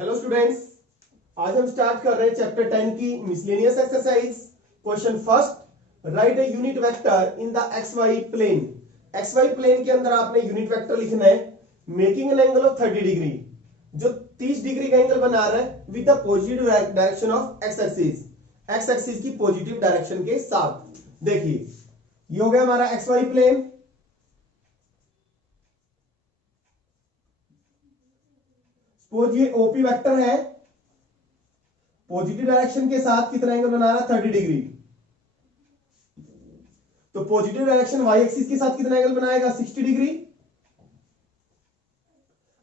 Hello students, आज हम start कर रहे हैं चैप्टर 10 की miscellaneous exercise. Question first, write a unit vector in the X Y plane. X Y plane के अंदर आपने यूनिट वेक्टर लिखना है making an angle of 30 degree, जो 30 डिग्री का एंगल बना रहा है with the positive direction of X axis, X axis की पॉजिटिव डायरेक्शन के साथ। देखिए ये हो गया हमारा एक्स वाई प्लेन। सपोज ये ओपी वेक्टर है, पॉजिटिव डायरेक्शन के साथ कितना एंगल बना रहा है 30 डिग्री। तो पॉजिटिव डायरेक्शन वाई एक्सिस के साथ कितना एंगल बनाएगा 60 डिग्री।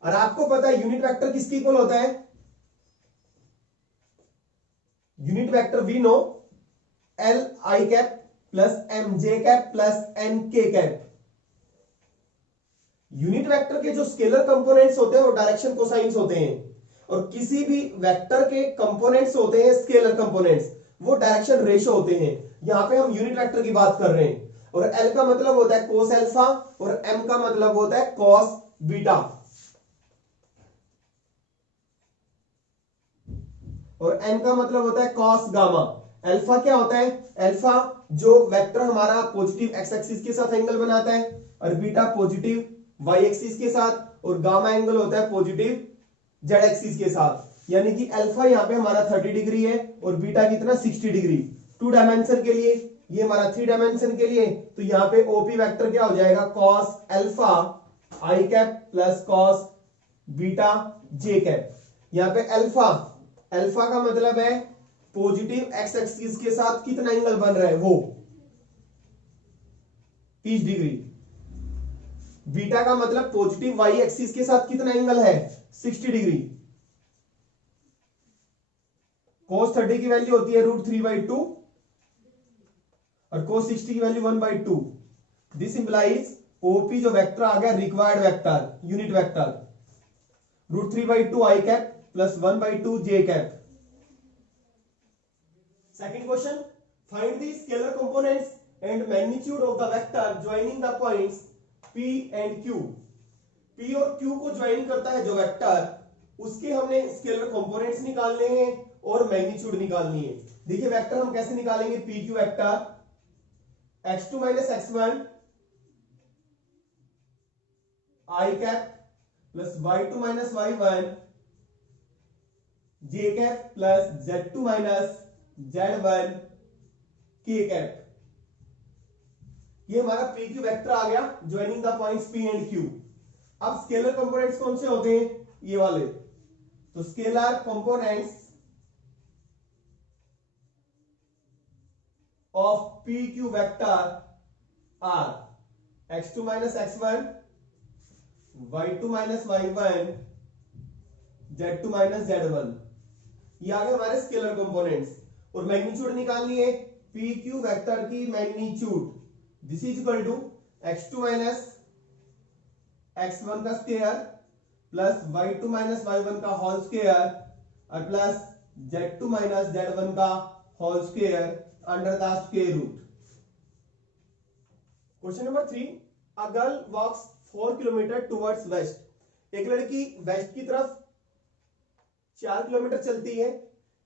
और आपको पता है यूनिट वेक्टर किसके इक्वल होता है, unit vector we know L I cap plus M J cap plus N K cap. Unit vector के जो स्केलर कंपोनेंट्स होते हैं वो डायरेक्शन कोसाइंस होते हैं, और किसी भी वेक्टर के कंपोनेंट्स होते हैं स्केलर कंपोनेंट्स, वो डायरेक्शन रेशो होते हैं। यहां पे हम यूनिट वेक्टर की बात कर रहे हैं, और एल का मतलब होता है कोस एल्फा और एम का मतलब होता है कॉस बीटा, और एन का मतलब होता है कॉस गामा। अल्फा क्या होता है, अल्फा जो वेक्टर हमारा पॉजिटिव एक्स एक्सिस के साथ एंगल बनाता है, और बीटा पॉजिटिव वाई एक्सिस के साथ, और गामा एंगल होता है पॉजिटिव जेड एक्सिस के साथ। यानी कि अल्फा यहां पे हमारा 30 डिग्री है और बीटा कितना 60 डिग्री। 2 डायमेंशन के लिए, ये हमारा 3 डायमेंशन के लिए, तो यहां पे ओपी वेक्टर क्या हो जाएगा कॉस अल्फा आई कैप प्लस कॉस बीटा जे कैप। यहां पे अल्फा, अल्फा का मतलब है पॉजिटिव एक्स एक्सिस के साथ कितना एंगल बन रहा है वो 30 डिग्री। बीटा का मतलब पॉजिटिव वाई एक्सिस के साथ कितना एंगल है 60 डिग्री। cos 30 की वैल्यू होती है √3/2 और cos 60 की वैल्यू 1/2। दिस इंप्लाइज ओपी जो वेक्टर आ गया required vector unit vector √3/2 I cap plus 1/2 J cap. Second question, find the scalar components and magnitude of the vector joining the points P and Q। P और Q को join करता है जो vector, उसके हमने scalar components निकालने हैं और मैग्नीट्यूड निकालनी है। देखिए वेक्टर हम कैसे निकालेंगे, PQ vector x2 - x1 i cap plus y2 - y1 j cap plus z2 - z1 k cap. ये हमारा PQ वेक्टर आ गया joining the points P and Q। अब स्केलर कंपोनेंट्स कौन से होते हैं, ये वाले। तो scalar components of PQ vector are x2 - x1 y2 - y1 z2 - z1। ये आ गए हमारे स्केलर कंपोनेंट्स। और मैग्नीट्यूड निकालनी है PQ वेक्टर की magnitude, this is equal to x2 - x1 का स्क्वायर प्लस y2 - y1 का होल स्क्वायर और प्लस z2 - z1 का whole square under the square root. Question number 3, a girl walks 4 kilometre towards west. एक लड़की west की तरफ 4 kilometre चलती है।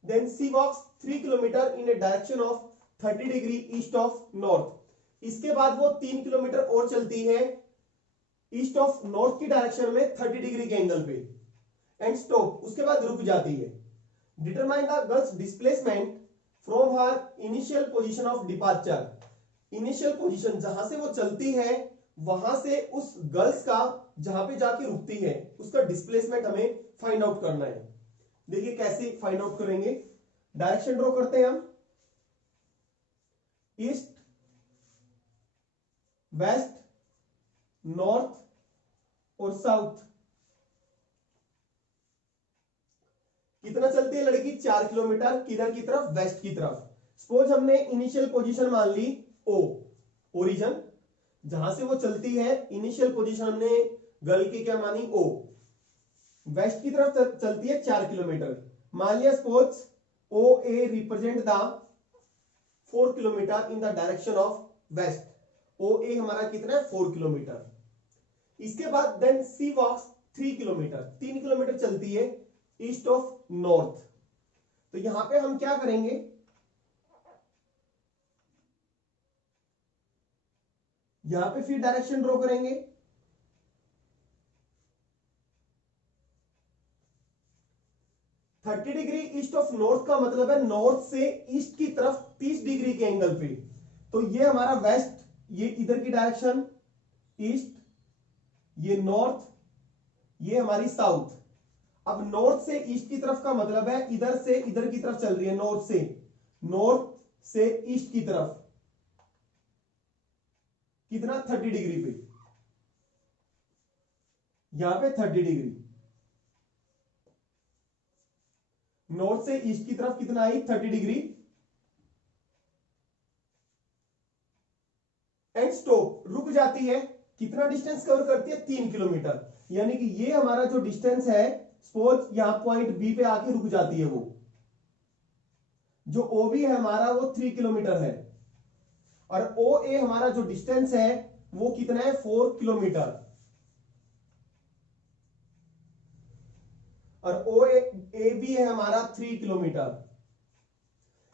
Then she walks 3 kilometre in a direction of 30 degree east of north. इसके बाद वो 3 किलोमीटर और चलती है ईस्ट ऑफ नॉर्थ की डायरेक्शन में 30 डिग्री के एंगल पे, एंड स्टॉप, उसके बाद रुक जाती है। Determine the girls displacement from her initial position of departure. Initial position जहां से वो चलती है वहां से उस गर्ल्स का जहां पे जाके रुकती है उसका डिस्प्लेसमेंट हमें फाइंड आउट करना है। देखिए कैसे फाइंड आउट करेंगे, डायरेक्शन ड्रॉ करते हैं हम, ईस्ट वेस्ट नॉर्थ और साउथ। कितना चलती है लड़की 4 किलोमीटर, किधर की तरफ, वेस्ट की तरफ। सपोज हमने इनिशियल पोजीशन मान ली O, ओरिजिन जहां से वो चलती है, इनिशियल पोजीशन हमने गर्ल की क्या मानी O, वेस्ट की तरफ चलती है 4 किलोमीटर। मान लिया suppose OA represent the 4 kilometre in the direction of west. OA हमारा कितना है 4 किलोमीटर। इसके बाद then she walks 3 kilometre, 3 kilometre चलती है ईस्ट ऑफ नॉर्थ। तो यहां पे हम क्या करेंगे, यहां पे फिर डायरेक्शन ड्रॉ करेंगे। Thirty degree east of north का मतलब है नॉर्थ से ईस्ट की तरफ 30 डिग्री के एंगल पे। तो ये हमारा वेस्ट, ये इधर की डायरेक्शन ईस्ट, ये नॉर्थ, ये हमारी साउथ। अब नॉर्थ से ईस्ट की तरफ का मतलब है इधर से इधर की तरफ चल रही है, नॉर्थ से ईस्ट की तरफ कितना 30 डिग्री पे, यहां पे 30 डिग्री। नॉर्थ से ईस्ट की तरफ कितना आई 30 डिग्री। एंड स्टॉप, रुक जाती है। कितना डिस्टेंस कवर करती है 3 किलोमीटर। यानी कि ये हमारा जो डिस्टेंस है, सपोज यहां पॉइंट बी पे आके रुक जाती है, वो जो ओ बी है हमारा वो 3 किलोमीटर है, और ओ ए हमारा जो डिस्टेंस है वो कितना है 4 किलोमीटर, और ओ ए बी है हमारा 3 किलोमीटर।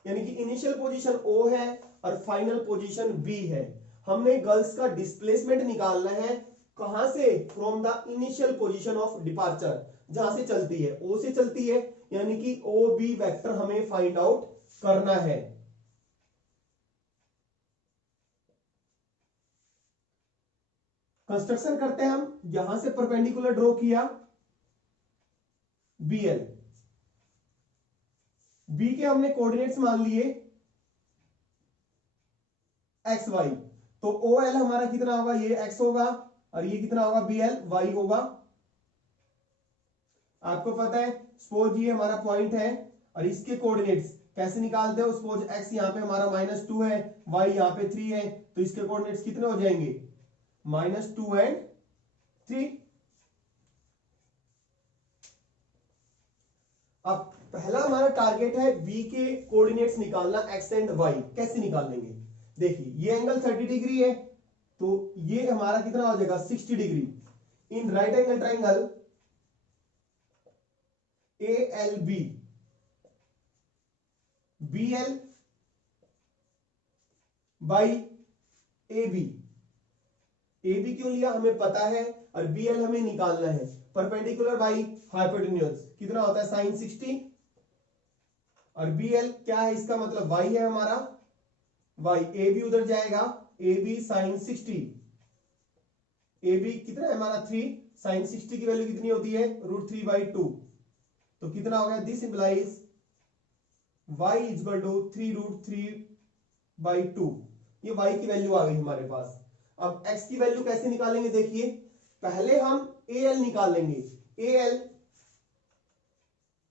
यानी कि इनिशियल पोजीशन ओ है और फाइनल पोजीशन बी है। हमने गर्ल्स का डिस्प्लेसमेंट निकालना है, कहां से, from the initial position of departure, जहां से चलती है ओ से चलती है, यानी कि ओ बी वेक्टर हमें फाइंड आउट करना है। कंस्ट्रक्शन करते हैं हम, यहां से परपेंडिकुलर ड्रॉ किया बी एल, बी के हमने कोऑर्डिनेट्स मान लिए एक्स वाई। तो ओ एल हमारा कितना होगा, ये एक्स होगा, और ये कितना होगा बी एल वाई होगा। आपको पता है सपोज ये हमारा पॉइंट है और इसके कोऑर्डिनेट्स कैसे निकालते हो, सपोज एक्स यहां पे हमारा -2 है, वाई यहां पे 3 है, तो इसके कोऑर्डिनेट्स कितने हो जाएंगे -2 एंड 3। अब पहला हमारा टारगेट है बी के कोऑर्डिनेट्स निकालना एक्स एंड वाई। कैसे निकाल लेंगे, देखिए ये एंगल 30 डिग्री है, तो ये हमारा कितना हो जाएगा 60 degree. In right angle triangle A L B, B L by A B, A B क्यों लिया हमें पता है, और बी एल हमें निकालना है। परपेंडिकुलर बाई हाइपोटेन्यूज कितना होता है sin 60, और बी एल क्या है, इसका मतलब y है हमारा, y ए बी उधर जाएगा, A B sin 60, A B कितना है हमारा 3, sin 60 की वैल्यू कितनी होती है √3/2। तो कितना हो गया, this implies y is equal to 3√3/2। ये y की वैल्यू आ गई हमारे पास। अब x की वैल्यू कैसे निकालेंगे, देखिए पहले हम AL निकालेंगे। AL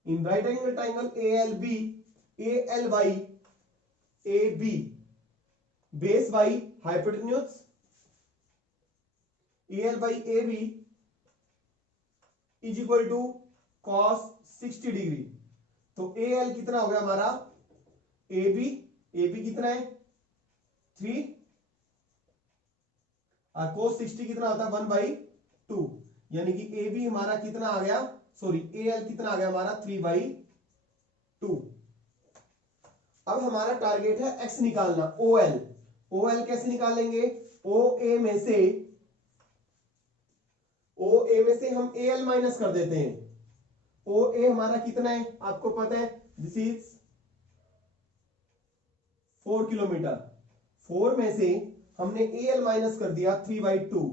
in right angle triangle ALB, ALY AB base by hypotenuse, AL by AB is equal to cos 60 degree. तो AL कितना हो गया हमारा, AB कितना है 3, और cos 60 कितना होता है 1/2, यानी कि AB हमारा कितना आ गया, सॉरी AL कितना आ गया हमारा 3/2। अब हमारा टारगेट है x निकालना, OL कैसे निकालेंगे, OA में से हम AL माइनस कर देते हैं। OA हमारा कितना है आपको पता है, दिस इज 4 किलोमीटर, 4 में से हमने AL माइनस कर दिया 3/2,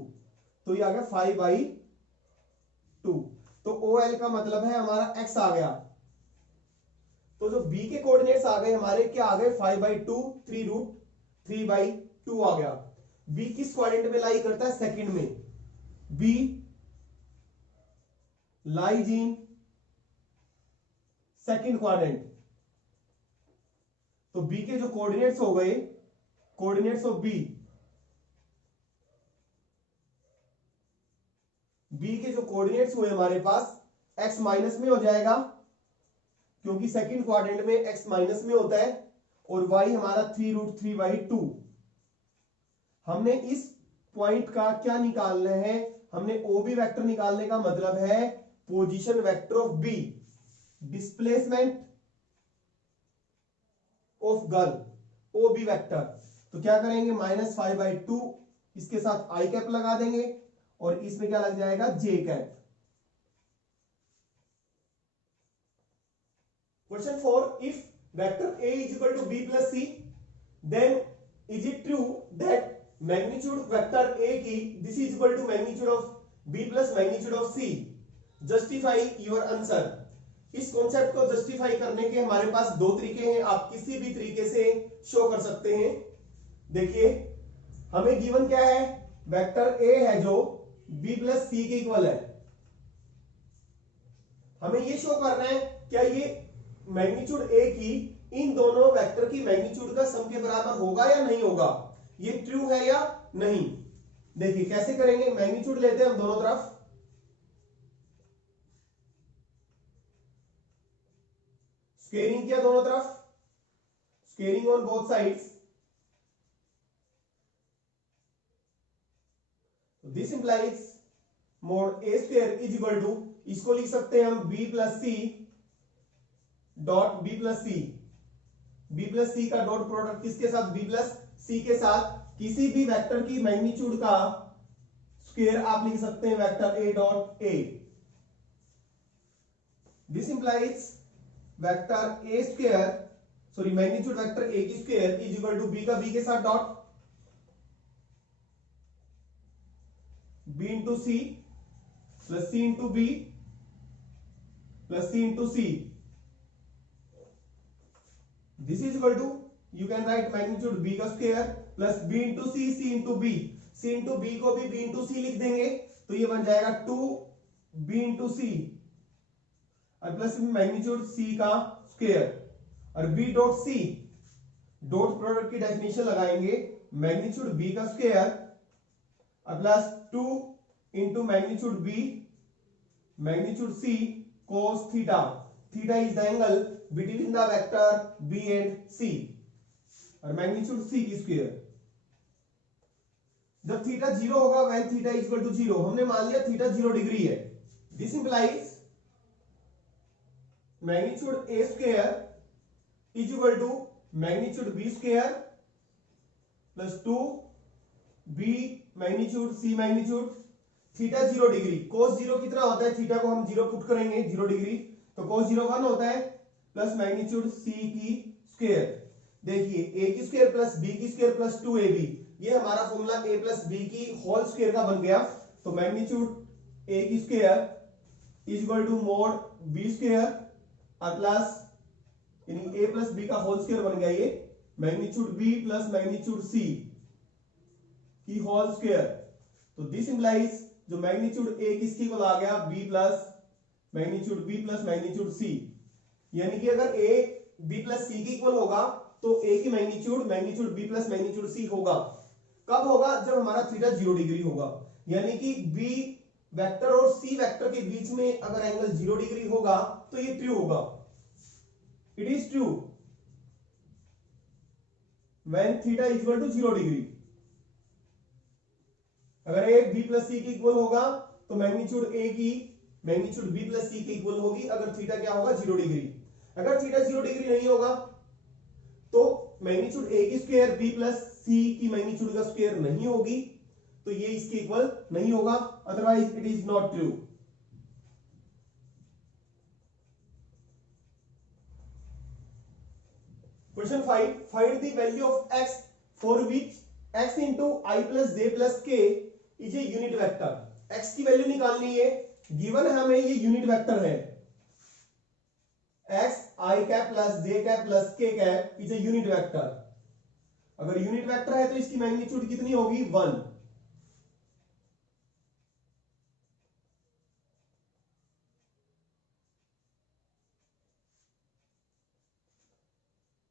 तो ये आ गया 5/2। तो OL का मतलब है हमारा x आ गया। तो जो B के कोऑर्डिनेट्स आ गए हमारे, क्या आ गए 5/2, 3√3/2 आ गया। B किस क्वाड्रेंट में लाई करता है, सेकंड में। B lies in second quadrant. तो B के जो कोऑर्डिनेट्स हो गए, कोऑर्डिनेट्स ऑफ B के जो कोऑर्डिनेट्स हुए हमारे पास, x माइनस में हो जाएगा क्योंकि सेकंड क्वाड्रेंट में x माइनस में होता है, और y हमारा 3√3/2। हमने इस पॉइंट का क्या निकालना है, हमने OB वेक्टर निकालने का मतलब है position vector of B। Displacement of girl O B vector, तो क्या करेंगे -5/2 इसके साथ आई कैप लगा देंगे और इसमें क्या लग जाएगा J cap. Question 4, if vector A is equal to B plus C then is it true that magnitude vector A की this is equal to magnitude of B plus magnitude of C, justify your answer. इस concept को justify करने के हमारे पास दो तरीके हैं, आप किसी भी तरीके से शो कर सकते हैं। देखिए हमें गिवन क्या है, वेक्टर ए है जो बी प्लस सी के इक्वल है, हमें ये शो करना है क्या ये मैग्नीट्यूड ए की इन दोनों वेक्टर की मैग्नीट्यूड का सम के बराबर होगा या नहीं होगा, ये ट्रू है या नहीं। देखिए कैसे करेंगे, मैग्नीट्यूड लेते हैं हम दोनों तरफ, स्केयरिंग किया दोनों तरफ, squaring on both sides, this implies mod A square is equal to, इसको लिख सकते हैं हम B plus C dot B plus C, B plus C का डॉट प्रोडक्ट किसके साथ, बी प्लस सी के साथ, किसी भी वेक्टर की मैग्नीट्यूड का स्क्वायर आप लिख सकते हैं vector A dot A. This implies vector A square sorry magnitude vector A की square is equal to B का बी के साथ dot B into C plus C into B plus C into C, this is equal to you can write magnitude B का square plus B into C, C into B, C into B को भी B into सी लिख देंगे तो ये बन जाएगा 2b into सी और प्लस मैग्नीट्यूड सी का स्क्वायर और b dot c, dot product की डेफिनेशन लगाएंगे मैग्नीट्यूड b का स्क्वायर और plus 2 into magnitude b magnitude c cos theta, theta is the angle between the vector b and c और magnitude c की square. जब theta 0 होगा when theta is equal to 0, हमने मान लिया थीटा 0 डिग्री है, this implies magnitude a square is equal to magnitude b square plus 2b magnitude c magnitude, theta 0 degree, cos 0 कितना होता है, थीटा को हम 0 पुट करेंगे 0 डिग्री तो cos 0 1 होता है प्लस मैग्नीट्यूड c की स्क्वायर। देखिए a की स्क्वायर प्लस b की स्क्वायर प्लस 2ab, ये हमारा फॉर्मूला a प्लस b की होल स्क्वायर का बन गया, तो मैग्नीट्यूड a की square is equal to mod b square और प्लस यानी a प्लस b का होल स्क्वायर बन गया ये magnitude b plus magnitude c की होल स्क्वायर। तो दिस इंप्लाइज जो मैग्नीट्यूड a किसकी इक्वल आ गया b plus magnitude b plus magnitude c, यानी कि अगर a b प्लस c की इक्वल होगा तो a की magnitude magnitude b plus magnitude c होगा। कब होगा, जब हमारा थीटा 0 डिग्री होगा, यानी कि b वेक्टर और c वेक्टर के बीच में अगर एंगल 0 डिग्री होगा तो ये ट्रू होगा, it is true when theta is equal to 0 degree. अगर a b प्लस c की इक्वल होगा तो मैग्नीट्यूड a की मैग्नीट्यूड b प्लस c की इक्वल होगी अगर थीटा क्या होगा 0 डिग्री। अगर थीटा 0 डिग्री नहीं होगा तो मैग्नीट्यूड a की स्क्वायर b प्लस c की मैग्नीट्यूड का स्क्वायर नहीं होगी, तो ये इसके इक्वल नहीं होगा, otherwise it is not true. Question 5, find the value of x for which x into I plus J plus K is a unit vector. x की वैल्यू निकालनी है, गिवन है हमें ये यूनिट वेक्टर है, x I cap plus J cap plus K cap is a unit vector. अगर unit vector है तो इसकी मैग्नीट्यूड कितनी होगी 1।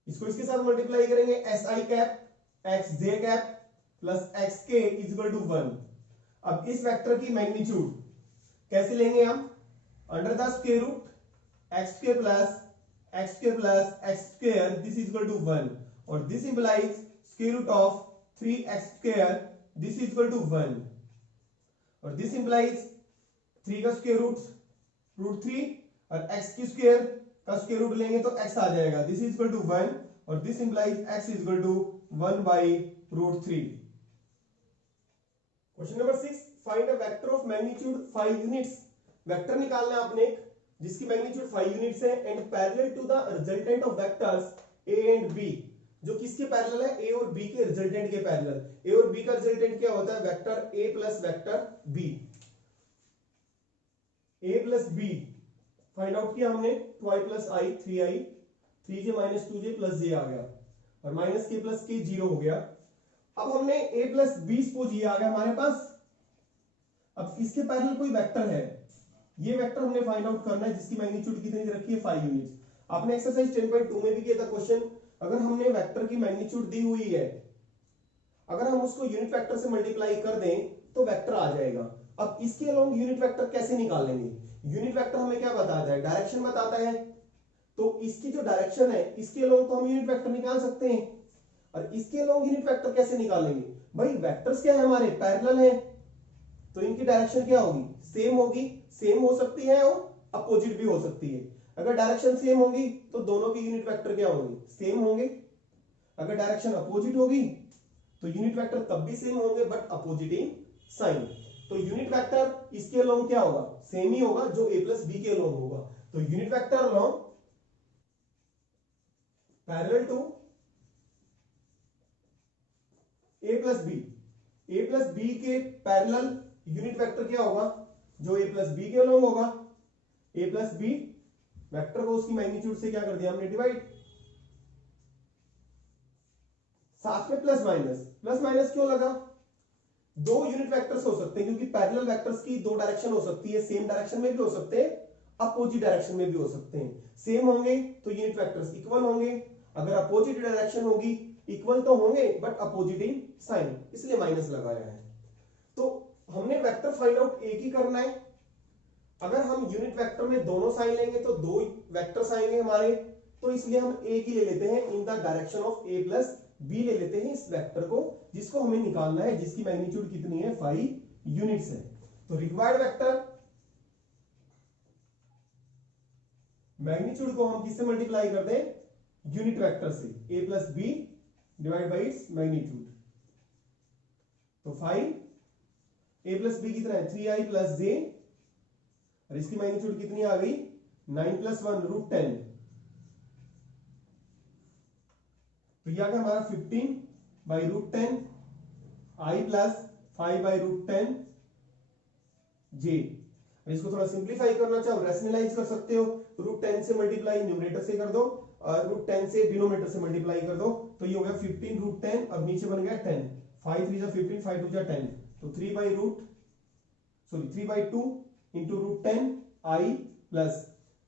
इसको इसके साथ मल्टीप्लाई करेंगे, x i cap x j cap plus x k is equal to 1। अब इस वेक्टर की मैग्नीट्यूड कैसे लेंगे हम, under the square root x square plus x square plus x square this is equal to 1 और this implies square root of 3x square this is equal to 1 और this implies 3 का square root root 3 और x की square का square root लेंगे तो x आ जाएगा, this is equal to 1 और this implies x is equal to 1/√3। Question number 6, find a vector of magnitude 5 units. Vector निकालना है आपने एक जिसकी मैग्नीट्यूड 5 यूनिट्स है and parallel to the resultant of vectors a and b, जो किसके parallel है, a और b के रिजल्टेंट के पैरेलल। a और b का रिजल्टेंट क्या होता है, vector a plus vector b। a plus b find out किया हमने, 2i plus i 3i, 3j minus 2j plus j आ गया और माइनस k प्लस k 0 हो गया। अब हमने a प्लस b सपोज ये आ गया हमारे पास। अब इसके पैरेलल कोई वेक्टर है, ये वेक्टर हमने फाइंड आउट करना है जिसकी मैग्नीट्यूड कितनी रखी है, 5 यूनिट्स। आपने एक्सरसाइज 10.2 में भी किया था क्वेश्चन, अगर हमने वेक्टर की मैग्नीट्यूड दी हुई है, अगर हम उसको यूनिट वेक्टर से मल्टीप्लाई कर दें तो वेक्टर आ जाएगा। अब इसके अलोंग यूनिट वेक्टर कैसे निकालेंगे, यूनिट वेक्टर हमें क्या बताता है, डायरेक्शन बताता है। तो इसकी जो डायरेक्शन है इसके अलोंग तो हम यूनिट वेक्टर निकाल सकते हैं। और इसके अलोंग यूनिट वेक्टर कैसे निकालेंगे, भाई वेक्टर्स क्या है हमारे, पैरेलल है, तो इनकी डायरेक्शन क्या होगी, सेम होगी। सेम हो सकती है और अपोजिट भी हो सकती है। अगर डायरेक्शन सेम होगी तो दोनों के यूनिट वेक्टर क्या होंगे, सेम होंगे। अगर डायरेक्शन अपोजिट होगी तो यूनिट वेक्टर तब भी सेम होंगे बट अपोजिट इन साइन। तो यूनिट वेक्टर इसके अलोंग क्या होगा, सेम ही होगा जो a प्लस बी के अलोंग होगा। तो unit vector along parallel to a plus b, a plus b के पैरेलल यूनिट वेक्टर क्या होगा, जो a प्लस बी के अलोंग होगा। a प्लस बी वेक्टर को उसकी मैग्नीट्यूड से क्या कर दिया हमने, डिवाइड। साथ में प्लस माइनस, प्लस माइनस क्यों लगा, दो यूनिट वेक्टर्स हो सकते हैं क्योंकि पैरेलल वेक्टर्स की दो डायरेक्शन हो सकती है, सेम डायरेक्शन में भी हो सकते हैं, अपोजिट डायरेक्शन में भी हो सकते हैं। सेम होंगे तो यूनिट वेक्टर्स इक्वल होंगे, अगर अपोजिट डायरेक्शन होगी इक्वल तो होंगे बट अपोजिट इन साइन, इसलिए माइनस लगाया है। तो हमने वेक्टर फाइंड आउट एक ही करना है। अगर हम यूनिट वेक्टर में दोनों साइन लेंगे तो दो वेक्टर्स आएंगे हमारे, तो इसलिए हम एक ही ले लेते हैं, इन the direction of a plus b ले लेते हैं इस वेक्टर को, जिसको हमें निकालना है, जिसकी मैग्नीट्यूड कितनी है, 5 यूनिट्स है। तो रिक्वायर्ड वेक्टर मैग्नीट्यूड को हम किससे मल्टीप्लाई कर दें, यूनिट वेक्टर से, a plus b divide by its magnitude. तो 5 a प्लस बी कितना है, 3i प्लस j, और इसकी मैग्नीट्यूड कितनी आ गई, 9 प्लस 1 √10। तो यह आ गया हमारा 15/√10 i प्लस 5/√10 j। इसको थोड़ा सिंप्लीफाई करना चाहो, रैशनलाइज कर सकते हो, √10 से मल्टीप्लाई न्यूमरेटर से कर दो और √10 से डिनोमिनेटर से मल्टीप्लाई कर दो, तो ये हो गया 15√10 और नीचे बन गया 10, 5 3 15 5 2 10, तो 3/2 इंटू √10 i प्लस,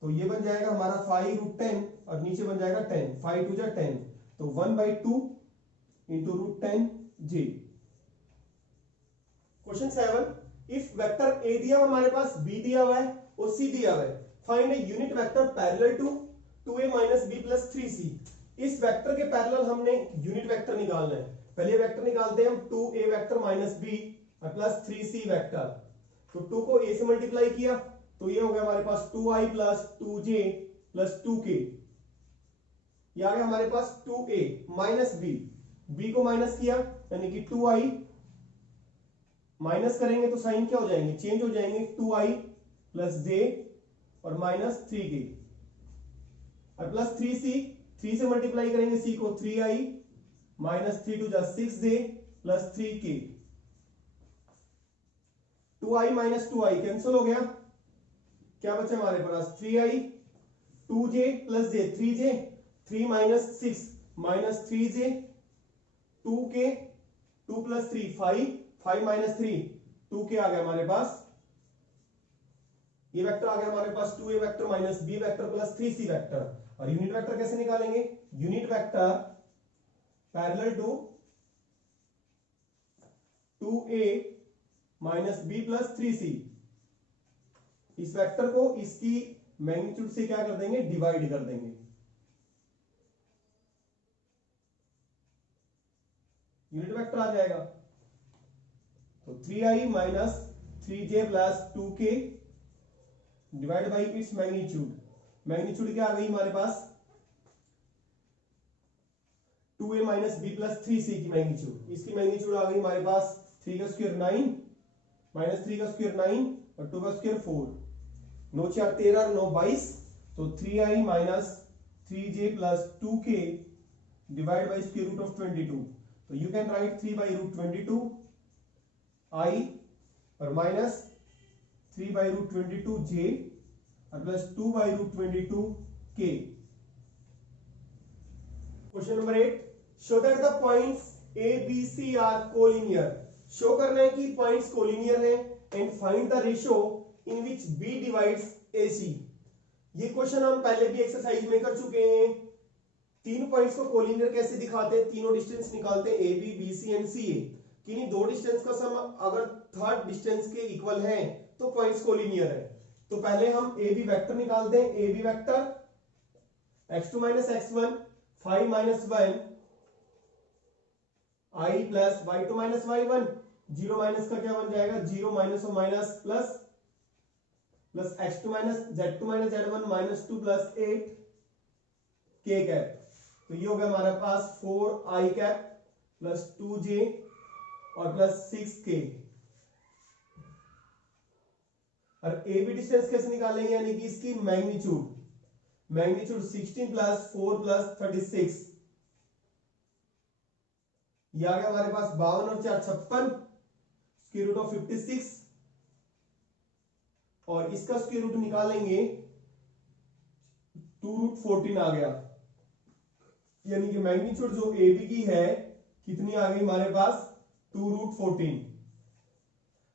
तो ये बन जाएगा हमारा 5√10 और नीचे बन जाएगा 10, 5 2 10, तो 1/2 into √10 j। Question 7, if vector a दिया हमारे पास, b दिया हुआ है और c दिया हुआ है, find a unit vector parallel to 2a minus b plus 3c। इस वेक्टर के पैरेलल हमने यूनिट वेक्टर निकालना है। पहले वेक्टर निकालते हैं हम, 2a वेक्टर माइनस b और प्लस 3c वेक्टर। तो 2 को a से मल्टीप्लाई किया तो ये हो गया हमारे पास 2i plus 2j plus 2k, ये आ गया हमारे पास 2a माइनस b को माइनस किया यानी कि 2i, माइनस करेंगे तो साइन क्या हो जाएंगे, चेंज हो जाएंगे, 2i प्लस j और माइनस 3k, और प्लस 3c, 3 से मल्टीप्लाई करेंगे c को, 3i minus 3 2 6j plus 3k, 2i minus 2i cancel हो गया, क्या बचा हमारे पास, 3i 2j plus j 3j, 3 minus 6 minus 3j, 2k 2 plus 3 5, 5 minus 3 2k आ गया हमारे पास। ये वेक्टर आ गया हमारे पास 2a vector minus b vector plus 3c vector. और यूनिट वेक्टर कैसे निकालेंगे, unit vector parallel to 2a minus b plus 3c, इस वेक्टर को इसकी मैग्नीट्यूड से क्या कर देंगे, डिवाइड कर देंगे। यूनिट वेक्टर आ जाएगा, तो 3i minus 3j plus 2k divide by its magnitude, magnitude क्या आ गई हमारे पास 2a minus B plus 3c की मैग्नीट्यूड। इसकी मैग्नीट्यूड आ गई हमारे पास 3 का स्क्वायर 9 माइनस 3 का स्क्वायर 9 और 2 का स्क्वायर 4, 9 4 13 9 22, तो 3i minus 3j plus 2k divide by square root of 22। तो you can write 3 by root 22 i और माइनस 3 बाई रूट 22 j और plus 2 by root 22 k। Question number 8, show that the points a b c are collinear. Show करना है कि points collinear हैं and find the ratio in which b divides ac। ये question हम पहले भी exercise में कर चुके हैं। तीन पॉइंट्स को कोलिनियर कैसे दिखाते हैं, तीनों डिस्टेंस निकालते हैं a b b c and c a। किन्हीं दो डिस्टेंस का सम अगर थर्ड डिस्टेंस के इक्वल है तो पॉइंट्स कोलिनियर है। तो पहले हम a b वेक्टर निकालते हैं। a b vector x2 minus x1 5 minus 1 i plus y2 minus y1, 0 minus का क्या बन जाएगा 0 माइनस और minus plus plus x2 minus z2 minus z1 minus 2 plus 8 k cap. तो ये हो गया हमारे पास 4i कैप प्लस 2j और प्लस 6k। और ए बी डिस्टेंस कैसे निकालेंगे, यानी कि इसकी मैग्नीट्यूड 16 प्लस 4 प्लस 36, ये आ गया हमारे पास 52 और 4 56, स्क्वायर रूट ऑफ 56 और इसका स्क्वायर रूट निकालेंगे 2 रूट 14 आ गया। यानी कि मैग्नीट्यूड जो ए बी की है कितनी आ गई हमारे पास 2 रूट 14।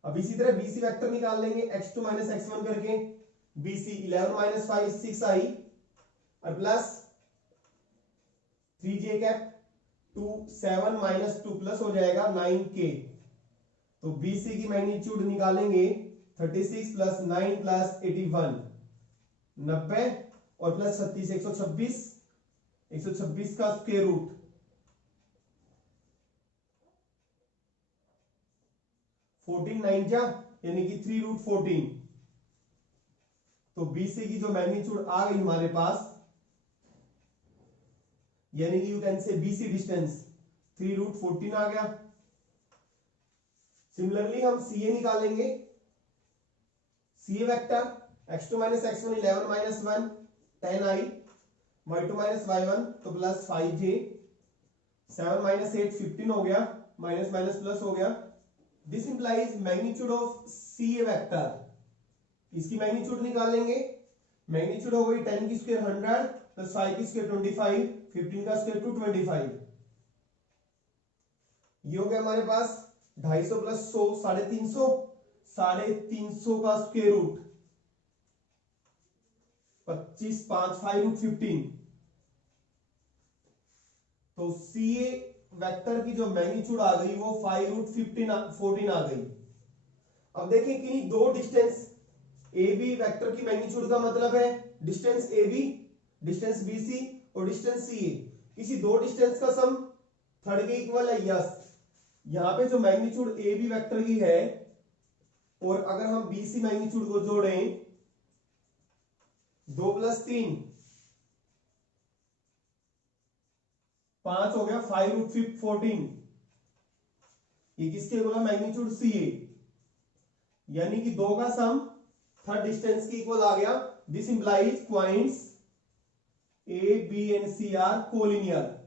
अब इसी तरह बीसी वेक्टर निकाल लेंगे x2 माइनस x1 करके, बीसी 11 माइनस 5 6i और plus 3j cap 2 7 minus 2 plus हो जाएगा 9k। तो बीसी की मैग्नीट्यूड निकालेंगे 36 प्लस 9 प्लस 81 90 और प्लस 36 126 का स्क्वायर रूट 14 9 जा यानी कि 3 रूट 14। तो बीसी की जो मैग्नीट्यूड आ गई हमारे पास, यानी कि you can say BC distance 3 root 14 आ गया। सिमिलरली हम सीए निकालेंगे। CA vector x2 minus x1 11 minus 1 10i y2 minus y1 तो प्लस 5j 7 माइनस 8 15 हो गया, माइनस माइनस प्लस हो गया। This implies magnitude of CA vector. इसकी मैग्नीट्यूड निकालेंगे। मैग्नीट्यूड हो गई 10 की स्क्वायर 100 प्लस 5 की स्क्वायर 25 15 का स्क्वायर 225। ये हो गया हमारे पास 250 प्लस 100 350 का स्क्वायर रूट 25 5 5 रूट 15। तो सीए वेक्टर की जो मैग्नीट्यूड आ गई वो 5 रूट 14 आ गई। अब देखिए कि दो डिस्टेंस ए बी वेक्टर की मैग्नीट्यूड का मतलब है distance A B, distance B C और डिस्टेंस सी ए। किसी दो डिस्टेंस का सम थर्ड के इक्वल है, यस। यहां पे जो मैग्नीट्यूड ए बी वेक्टर की है और अगर हम बी सी मैग्नीट्यूड को जोड़ें 2 प्लस 3 5 हो गया 5 रूट 14। ये किसके बोला मैग्नीट्यूड सी ए, यानी कि दो का सम थर्ड डिस्टेंस की इक्वल आ गया। This implies points A B and C are collinear.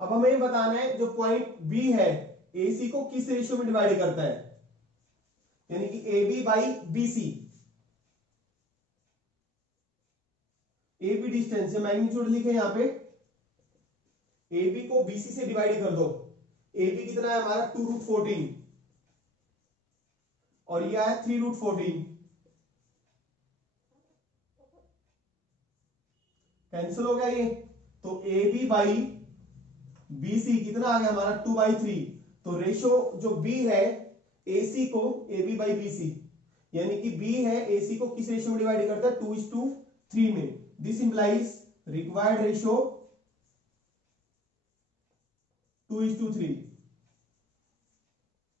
अब हमें ये बताना है जो पॉइंट बी है ए सी को किस रेशियो में डिवाइड करता है, यानी कि A B by B C. A B distance या मैग्नीट्यूड लिखे यहां पे, ए बी को बी सी से डिवाइड कर दो। ए बी कितना है हमारा 2 रूट 14 और यह है 3 रूट 14। कैंसिल हो गया ये। तो A B by B C कितना आ गया हमारा 2/3। तो रेशियो जो बी है ए सी को A B by B C, यानी कि बी है ए सी को किस रेशियो में डिवाइड करता है 2:3 में। This implies required ratio 2:3।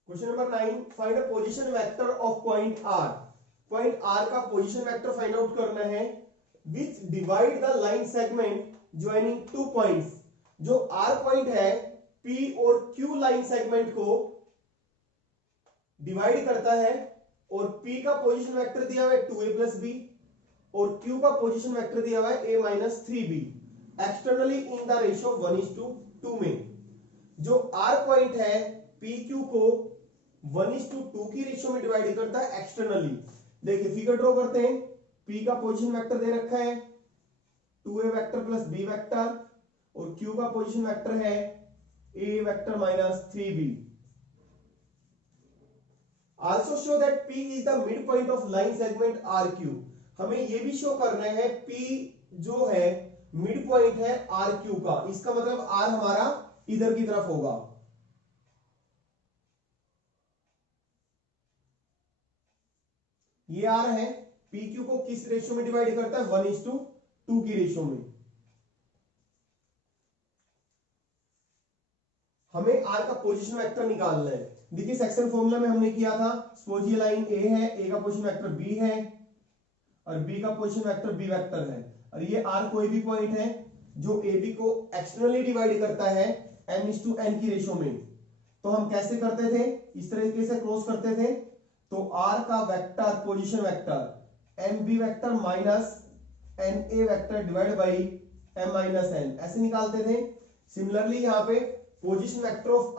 Question number 9, find a position vector of point R. Point R का पोजीशन वेक्टर फाइंड आउट करना है which divide the line segment joining two points. जो आर पॉइंट है P और Q line segment को divide करता है, और पी का पोजीशन वेक्टर दिया हुआ है 2a प्लस बी और क्यू का पोजीशन वेक्टर दिया हुआ है a minus 3b externally in the ratio 1:2 में। जो आर पॉइंट है पी क्यू को 1:2 की रेशियो में डिवाइड करता है एक्सटर्नली। देखिए फिगर ड्रॉ करते हैं। पी का पोजीशन वेक्टर दे रखा है 2a vector plus b vector और क्यू का पोजीशन वेक्टर है a vector minus 3b। Also show that P is the midpoint of line segment RQ। हमें यह भी शो करना है P जो है मिड पॉइंट है RQ का, इसका मतलब R हमारा इधर की तरफ होगा। ये R है, PQ को किस रेशियो में डिवाइड करता है 1:2 की रेशियो में। हमें R का पोजीशन वेक्टर निकालना है। देखिए सेक्शन फॉर्मूला में हमने किया था, सपोज ये लाइन A है, A का पोजीशन वेक्टर B है और B का पोजीशन वेक्टर B वेक्टर है, और ये R कोई भी पॉइंट है जो AB को एक्सटर्नली डिवाइड करता है n:n की रेशियो में। तो हम कैसे करते थे, इस तरीके से क्रॉस करते थे। तो R का vector position vector MB vector minus NA vector divide by M minus N ऐसे निकालते थे। सिमिलरली यहां पे पोजीशन वेक्टर ऑफ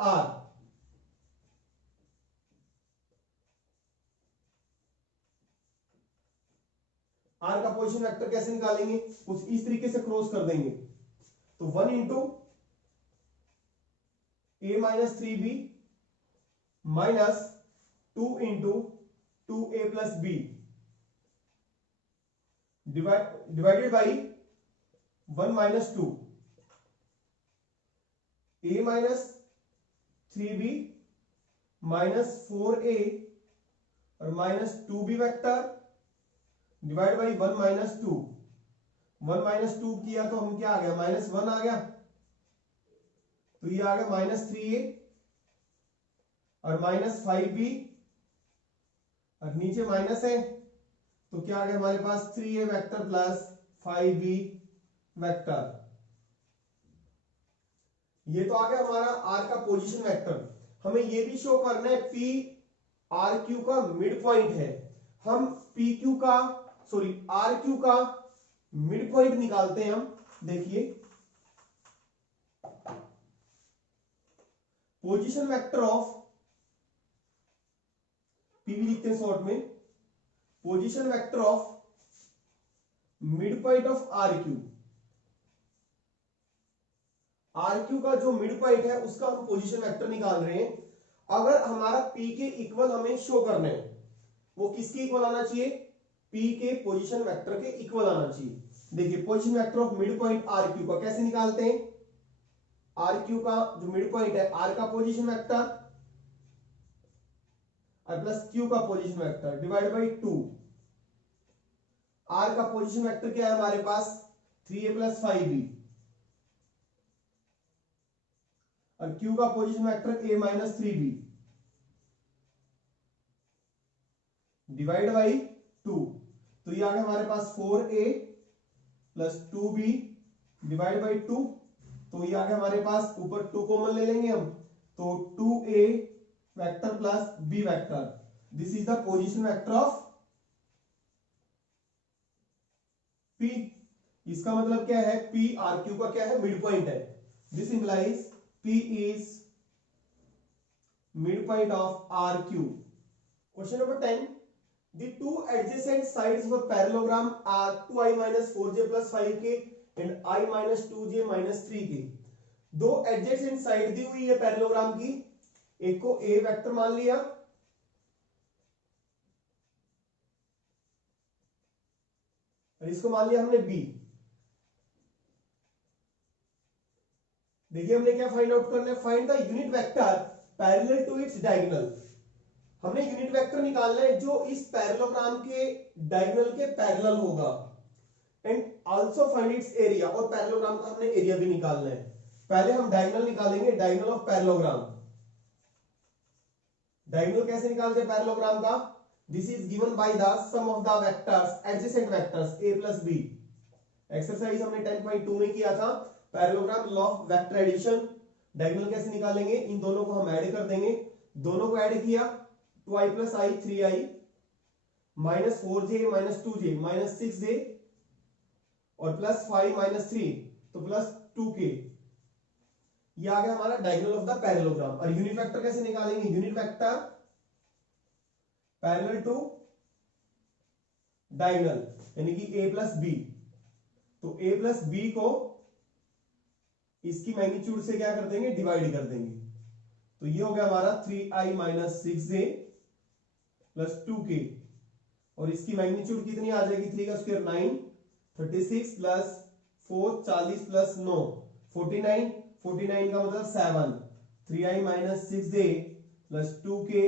R का पोजीशन वेक्टर कैसे निकालेंगे, कुछ इस तरीके से क्रॉस कर देंगे। तो 1:a minus 3b minus 2:2a plus b divided by 1 minus 2 a minus 3b minus 4a और minus 2b vector divide by 1 minus 2। 1 minus 2 किया तो हम क्या आ गया, -1 आ गया, तो ये आ गया माइनस 3a और माइनस 5b और नीचे माइनस है तो क्या आ गया हमारे पास 3a vector plus 5b vector. ये तो आ गया हमारा R का पोजीशन वेक्टर। हमें ये भी शो करना है P RQ का मिड पॉइंट है। हम PQ का RQ का मिड पॉइंट निकालते हैं। हम देखिए पोजीशन वेक्टर ऑफ PV लिखते हैं शॉर्ट में, position vector of mid point of RQ का जो मिड पॉइंट है उसका हम पोजीशन वेक्टर निकाल रहे हैं। अगर हमारा P के इक्वल हमें शो करना है, वो किसके इक्वल आना चाहिए, P के पोजीशन वेक्टर के इक्वल आना चाहिए। देखिए position vector of mid point RQ का कैसे निकालते हैं। RQ का जो मिड पॉइंट है R का पोजीशन वेक्टर और प्लस Q का position vector divide by 2। R का पोजीशन वेक्टर क्या है हमारे पास 3a प्लस 5b और Q का position vector a minus 3b divide by 2। तो ये आ गया हमारे पास 4a plus 2b divide by 2। तो ये आ गया हमारे पास, ऊपर 2 कॉमन ले लेंगे हम, तो 2a vector plus b vector, this is the position vector of P। इसका मतलब क्या है, P RQ का क्या है, मिड पॉइंट है। This implies P is mid point of RQ। Question number 10, the two adjacent sides of a parallelogram are 2i minus 4j plus 5k and I minus 2j minus 3k। दो adjacent side दी हुई है parallelogram की, एक को a vector मान लिया और इसको मान लिया हमने b। देखिए हमने क्या फाइंड आउट करना है, find the unit vector parallel to its diagonal. हमने यूनिट वेक्टर निकालना है जो इस पैरेललोग्राम के डायगोनल के पैरेलल होगा, and also find its area, और पैरेललोग्राम का हमने एरिया भी निकालना है। पहले हम डायगोनल निकालेंगे, डायगोनल ऑफ पैरेललोग्राम। डायगोनल कैसे निकालते हैं पैरेललोग्राम का, this is given by the sum of the vectors adjacent vectors a plus b। Exercise हमने 10.2 में किया था parallelogram law of vector addition. Diagonal कैसे निकालेंगे, इन दोनों को हम ऐड कर देंगे। दोनों को ऐड किया 2i plus i 3i minus 4j minus 2j minus 6j और प्लस 5 माइनस 3 तो प्लस 2k। ये आ गया हमारा डायगोनल ऑफ द पैरेललोग्राम। और यूनिट वेक्टर कैसे निकालेंगे, unit vector parallel to diagonal यानी कि a प्लस बी। तो a प्लस बी को इसकी मैग्नीट्यूड से क्या कर देंगे, डिवाइड कर देंगे। तो ये हो गया हमारा 3i minus 6j plus 2k और इसकी मैग्नीट्यूड कितनी आ जाएगी, 3 का स्क्वायर 9, 36 प्लस 4 40 प्लस 9 49, 49 का मतलब 7, 3i minus 6j plus 2k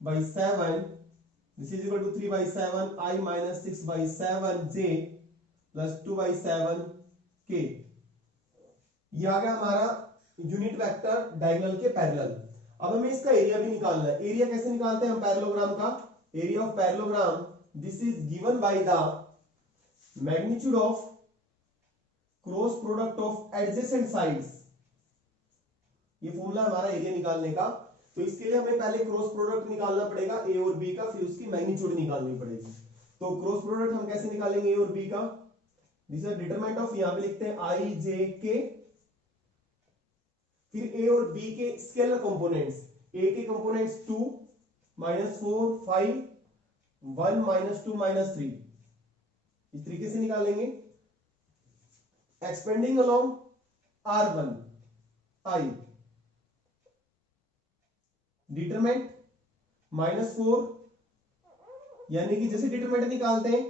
by 7 this is equal to 3 by 7 I minus 6 by 7 j plus 2 by 7 k। ये आ गया हमारा यूनिट वेक्टर डायगोनल के पैरेलल। अब हमें इसका एरिया भी निकालना है। एरिया कैसे निकालते हैं हम पैरेललोग्राम का, area of parallelogram this is given by the magnitude of cross product of adjacent sides. ये फॉर्मूला हमारा एरिया निकालने का। तो इसके लिए हमें पहले क्रॉस प्रोडक्ट निकालना पड़ेगा ए और बी का, फिर उसकी मैग्नीट्यूड निकालनी पड़ेगी। तो क्रॉस प्रोडक्ट हम कैसे निकालेंगे ए और बी का, दिस इज डिटरमिनेंट ऑफ, यहां पे लिखते हैं आई जे के, फिर ए और बी के स्केलर कंपोनेंट्स। ए के कंपोनेंट्स 2 माइनस 4 5 1 माइनस 2 माइनस 3, इस तरीके से निकालेंगे। Expanding along R1 I determinant -4 यानी कि जैसे डिटरमिनेंट निकालते हैं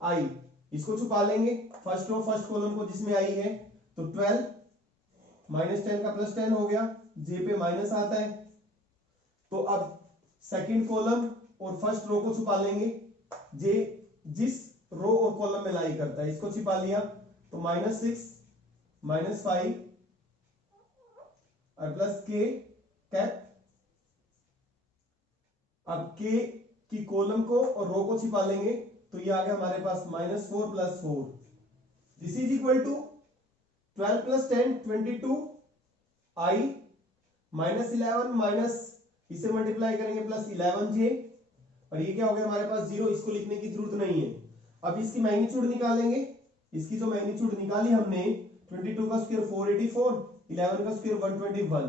I इसको छुपा लेंगे फर्स्ट रो फर्स्ट कॉलम को जिसमें I है, तो 12 -10 का +10 हो गया, J पे माइनस आता है। तो अब सेकंड कॉलम और फर्स्ट रो को छुपा लेंगे, J जिस रो और कॉलम में लाई करता है इसको छिपा लिया, तो -6 -5 और प्लस K कैप। अब k की कॉलम को और रो को छिपा लेंगे, तो ये आ गया हमारे पास -4 + 4 this is equal to 12 + 10 22 I -11 minus इसे मल्टीप्लाई करेंगे +11j और ये क्या हो गया हमारे पास 0, इसको लिखने की जरूरत नहीं है। अब इसकी मैग्नीट्यूड निकालेंगे। इसकी जो मैग्नीट्यूड निकाली हमने 22 का स्क्वायर 484 11 का स्क्वायर 121,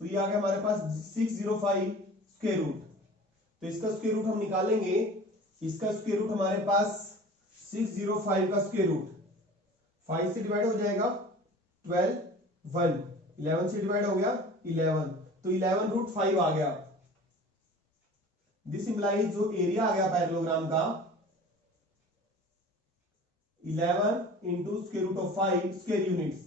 तो ये आ गया हमारे पास 605 स्क्वायर रूट। तो इसका स्क्वायर रूट हम निकालेंगे, इसका स्क्वायर रूट हमारे पास 605 का स्क्वायर रूट 5 से डिवाइड हो जाएगा 12 1 11 से डिवाइड हो गया 11, तो 11√5 आ गया। दिस इंप्लाइज जो एरिया आ गया पैरेललोग्राम का 11 × square root of 5 square units